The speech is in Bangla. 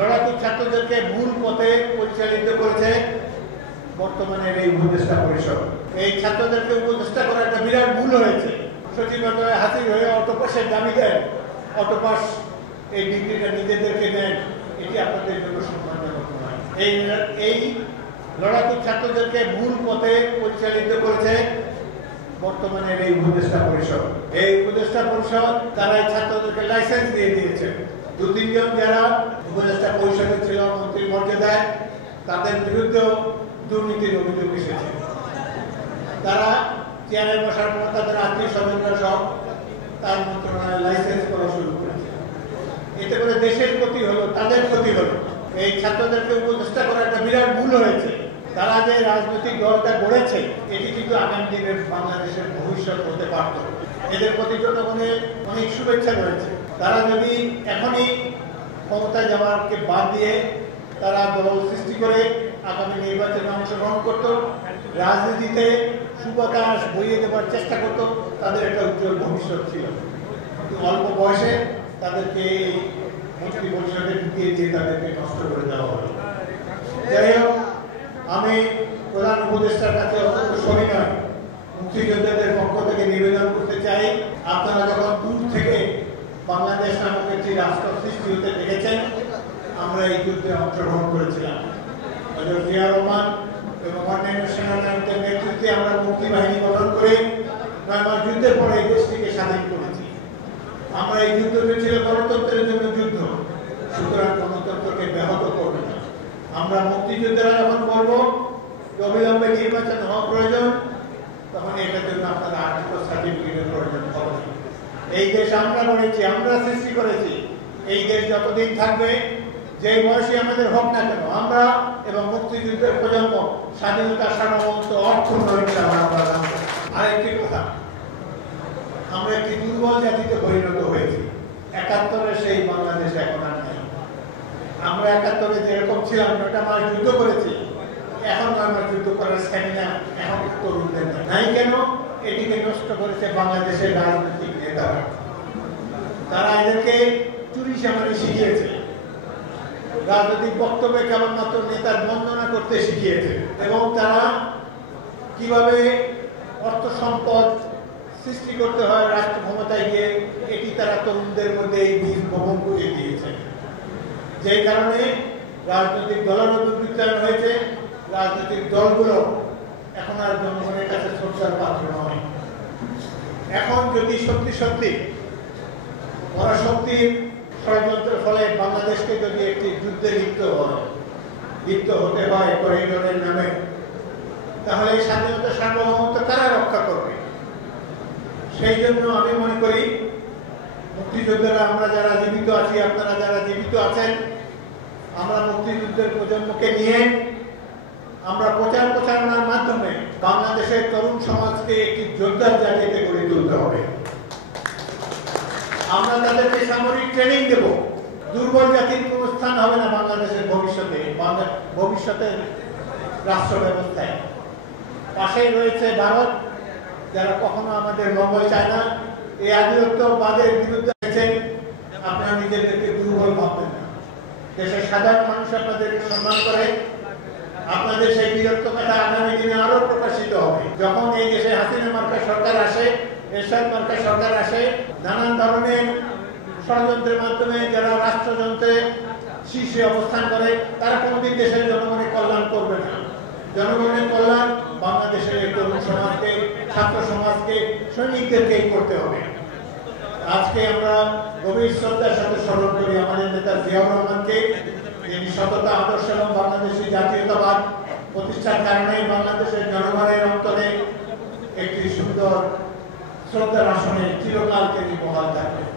লড়াকু ছাত্রদেরকে ভুল পথে পরিচালিত করেছে বর্তমানের এই উপদেষ্টা পরিষদ। এই ছাত্রদেরকে উপদেষ্টা করা একটা বিরাট ভুল হয়েছে। সচিবালয়ে হাজির হয়ে অটোপাসের দাবি দেন, অটোপাস এই ডিগ্রিটা নিজেদেরকে দেন, এটি আপনাদের জন্য সম্মানজনক নয়। এই লড়াকু ছাত্রদেরকে ভুল পথে পরিচালিত করেছে বর্তমানের এই উপদেষ্টা পরিষদ। এই উপদেষ্টা পরিষদ তারা ছাত্রদেরকে লাইসেন্স দিয়ে দিয়েছে। দু তিনজন যারা উপদেষ্টা পরিষদে ছিল মন্ত্রী মর্যাদায়, তাদের বিরুদ্ধেও দুর্নীতির অভিযোগ এসেছে। তারা চেয়ারে বসার পর তাদের আত্মীয় স্বজনরা সব তার মন্ত্রণালয়ে লাইসেন্স করা শুরু করেছে। এতে করে দেশের ক্ষতি হলো, তাদের ক্ষতি হলো। এই ছাত্রদেরকে উপদেষ্টা করা একটা বিরাট ভুল হয়েছে। তারা যে রাজনৈতিক দলটা গড়েছে, এটি কিন্তু আগামী দিনের বাংলাদেশের ভবিষ্যৎ হতে পারত। এদের প্রতি জনগণের অনেক শুভেচ্ছা রয়েছে। তারা যদি এখনই ক্ষমতা যাওয়ারকে বাদ দিয়ে তারা দল সৃষ্টি করে আগামী নির্বাচনে অংশগ্রহণ করত, রাজনীতিতে সুবাতাস বইয়ে দেওয়ার চেষ্টা করত, তাদের একটা উজ্জ্বল ভবিষ্যৎ ছিল। অল্প বয়সে তাদেরকে এই মন্ত্রী পরিষদে ঢুকিয়ে দিয়ে তাদেরকে নষ্ট করে দেওয়া হলো। যাই হোক, আমি প্রধান উপদেষ্টার কাছে অত্যন্ত সবিনয় মুক্তিযোদ্ধাদের পক্ষ থেকে নিবেদন করতে চাই, আপনারা যখন দূর থেকে বাংলাদেশ নামক একটি রাষ্ট্র সৃষ্টি হতে দেখেছেন, আমরা এই যুদ্ধে অংশগ্রহণ করেছিলাম। জিয়া রহমান এবং অন্যান্য সেনানায়কদের নেতৃত্বে আমরা মুক্তি বাহিনী গঠন করে 9 মাস যুদ্ধের পরে এই দেশটিকে স্বাধীন করেছি। আমরা এই যুদ্ধটি ছিল গণতন্ত্রের জন্য যুদ্ধ, সুতরাং গণতন্ত্রকে ব্যাহত করবে না। আমরা মুক্তিযোদ্ধারা যখন বলবো অবিলম্বে নির্বাচন হওয়া প্রয়োজন, তখন এটার জন্য আপনারা আর্থিক সার্টিফিকেটের প্রয়োজন হবে। এই দেশ আমরা গড়েছি, আমরা সৃষ্টি করেছি। এই দেশ যতদিন থাকবে, যে বয়সী আমাদের হোক না কেন, আমরা এবং মুক্তিযুদ্ধের প্রজন্ম স্বাধীনতার সার্বভৌমত্ব অক্ষুণ্ণ আমরা জানবো। আরেকটি কথা, আমরা একটি দুর্বল জাতিতে পরিণত হয়েছি। 71-এর সেই বাংলাদেশ এখন আর নেই। আমরা 71-এ যেরকম ছিলাম, 9টা মাস যুদ্ধ করেছি, এখন 9 মাস যুদ্ধ করার স্ট্যামিনা এখন তরুণদের নাই। কেন? এটিকে নষ্ট করেছে বাংলাদেশের রাজনৈতিক নেতারা। তারা এদেরকে চুরি চামারি শিখিয়েছে, রাজনৈতিক বক্তব্যে কেবলমাত্র নেতার বন্দনা করতে শিখিয়েছে, এবং তারা কিভাবে অর্থ সম্পদ সৃষ্টি করতে হয় রাষ্ট্র ক্ষমতায় গিয়ে, এটি তারা তরুণদের মধ্যে এই বীজ বপন করে দিয়েছে। যে কারণে রাজনৈতিক দলেরও দুর্বৃত্তায়ন হয়েছে। রাজনৈতিক দলগুলো এখন আর জনগণের কাছে শ্রদ্ধার পাত্র নয়। এখন যদি সত্যি সত্যি পরাশক্তির ষড়যন্ত্রের ফলে বাংলাদেশকে যদি একটি যুদ্ধে লিপ্ত হতে হয় করিডোরের নামে, তাহলে স্বাধীনতা সার্বভৌমত্ব কারা রক্ষা করবে? সেই জন্য আমি মনে করি মুক্তিযোদ্ধারা, আমরা যারা জীবিত আছি, আপনারা যারা জীবিত আছেন, আমরা মুক্তিযুদ্ধের প্রজন্মকে নিয়ে আমরা প্রচার প্রচারণার মাধ্যমে বাংলাদেশের তরুণ সমাজকে একটি যোদ্ধার জাতিতে গড়ে তুলতে হবে। আমরা তাদেরকে সামরিক ট্রেনিং দেব। দুর্বল জাতির কোন স্থান হবে না বাংলাদেশের ভবিষ্যতের রাষ্ট্র ব্যবস্থায়। পাশেই রয়েছে ভারত, যারা কখনো আমাদের মঙ্গল চায় না। এই আধিপত্যবাদের বিরুদ্ধে আছেন, আপনারা নিজেদেরকে দুর্বল ভাববেন না। দেশের সাধারণ মানুষ আপনাদেরকে সম্মান করে। আপনাদের সেই বীরত্বটা আগামী দিনে আরো প্রকাশিত হবে। যখন এই দেশে হাসিনা মার্কা সরকার আসে, এরশাদ মার্কা সরকার আসে, নানান ধরনের ষড়যন্ত্রের মাধ্যমে যারা রাষ্ট্রযন্ত্রে শীর্ষে অবস্থান করে, তারা কোনোদিন দেশের জনগণের কল্যাণ করবে না। জনগণের কল্যাণ বাংলাদেশের এই তরুণ সমাজকে, ছাত্র সমাজকে, সৈনিকদেরকেই করতে হবে। আজকে আমরা গভীর শ্রদ্ধার সাথে স্মরণ করি আমাদের নেতা জিয়াউর রহমানকে, যিনি সততা, আদর্শ এবং বাংলাদেশী জাতীয়তাবাদ প্রতিষ্ঠার কারণে বাংলাদেশের জনগণের অন্তরে একটি সুন্দর শ্রদ্ধার আসনে চিরকাল তিনি বহাল থাকবেন।